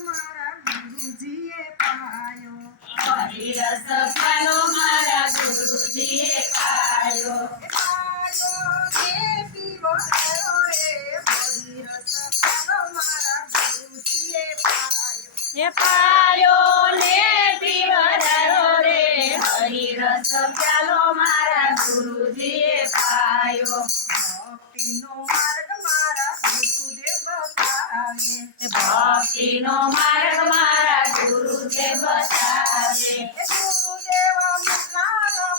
મારા ગુરુજીએ પાયો હરિરસ પ્યાલો મારા ગુરુજીએ પાયો પાયો ને પીવડાયો રે હરિરસ પ્યાલો મારા ગુરુજીએ પાયો એ પાયો ભક્તિનો માર્ગ મારા ગુરુદેવ બતાવે ભક્તિનો માર્ગ મારા ગુરુદેવ બતાવે ગુરુદેવ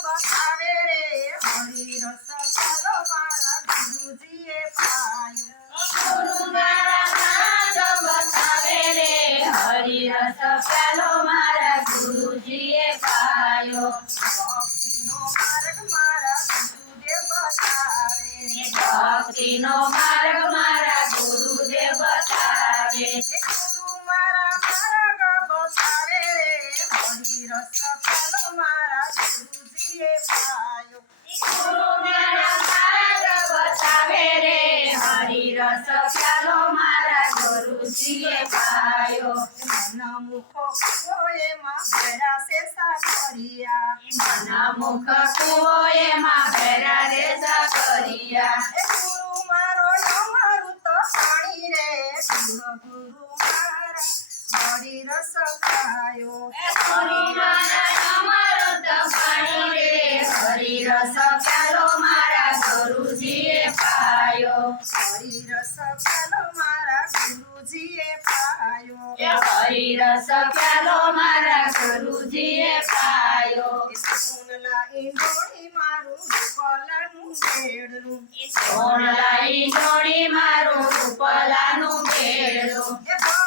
બતાવે રે હરિરસ પ્યાલો મારા ગુરુજીએ પાયો ગુરુ મારા માર્ગ બતાવે રે હરિરસ પ્યાલો મારા ગુરુજીએ પાયો ભક્તિનો માર્ગ મારા ગુરુદેવ બતાવે ગુરુ મારા માર્ગ બતાવે રે હરિરસ પ્યાલો મારા ગુરુજીએ પાયો ગુરુ મારા માર્ગ બતાવે રે હરિરસ પ્યાલો મારા ગુરુજીએ પાયો મન મુખ એમાં ભેરા છે સાકરિયા મન મુખ કુવો એમાં ભેરા રે સાકરિયા ગુરુ મારો અમારું તો પાણી રે ગુરુ મારા હરિરસ પાયો ગુરુ મારા અમારું તો પાણી રે હરિરસ પ્યાલો મારા ગુરુજીએ પાયો હરિરસ પ્યાલો મારા ગુરુજીએ પાયો હરિરસ પ્યાલો મારા ગુરુજીએ પાયો સોનલા ઈંડોળી મારું રૂપલાનું બેડલું સોનલા ઈંડોળી મારું રૂપલાનું બેડલું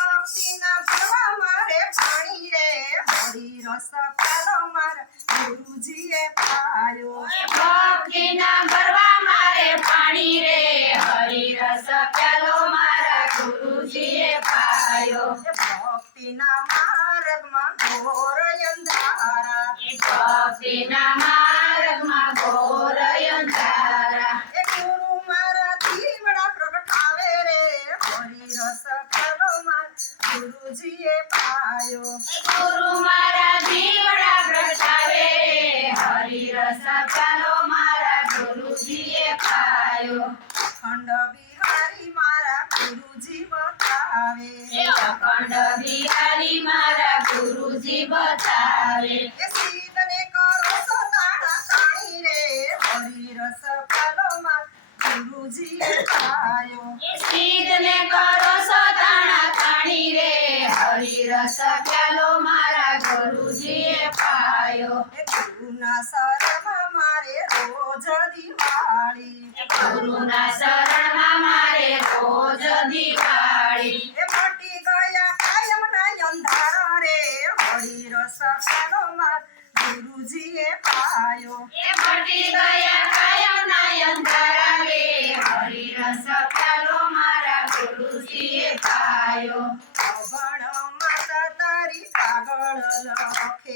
ભક્તિના ભરવા મારે પાણી રે હરિરસ પ્યાલો મારા ગુરુજીએ પાયો ભક્તિના ભરવા મારે પાણી રે હરિરસ પ્યાલો મારા ગુરુજીએ પાયો ભક્તિના માર્ગમાં ઘોર અંધારા ભક્તિના માર્ગમાં ઘોર અંધારા ગુરુ મારા દીવડા પ્રગટાવે રે હરિરસ પ્યાલો મારા ગુરુજીએ પાયો ગુરુ મારા દીવડા પ્રગટાવે રે હરિરસ પ્યાલો મારા ગુરુજીએ પાયો અખંડ બિહારી મારા ગુરુજી બતાવે અખંડ બિહારી મારા ગુરુજી બતાવે સીધને કરો સતાણા તાણી રે હરિરસ પ્યાલો મારા ગુરુજીએ પાયો સીધને કરો સતાણા તાણી રે હરિરસ પ્યાલો મારા ગુરુજીએ પાયો ગુરુના શરણમાં મારે રોજ દિવાળી ગુરુના શરણમાં મારે રોજ દિવાળી મટી ગયા કાયમના અંધારા રે હરિરસ પ્યાલો મારા ગુરુજીએ પાયો મટી ગયા કાયમના અંધારા રે હરિરસ પ્યાલો મારા ગુરુજીએ પાયો અભણ માતા તારી પાગળ લખે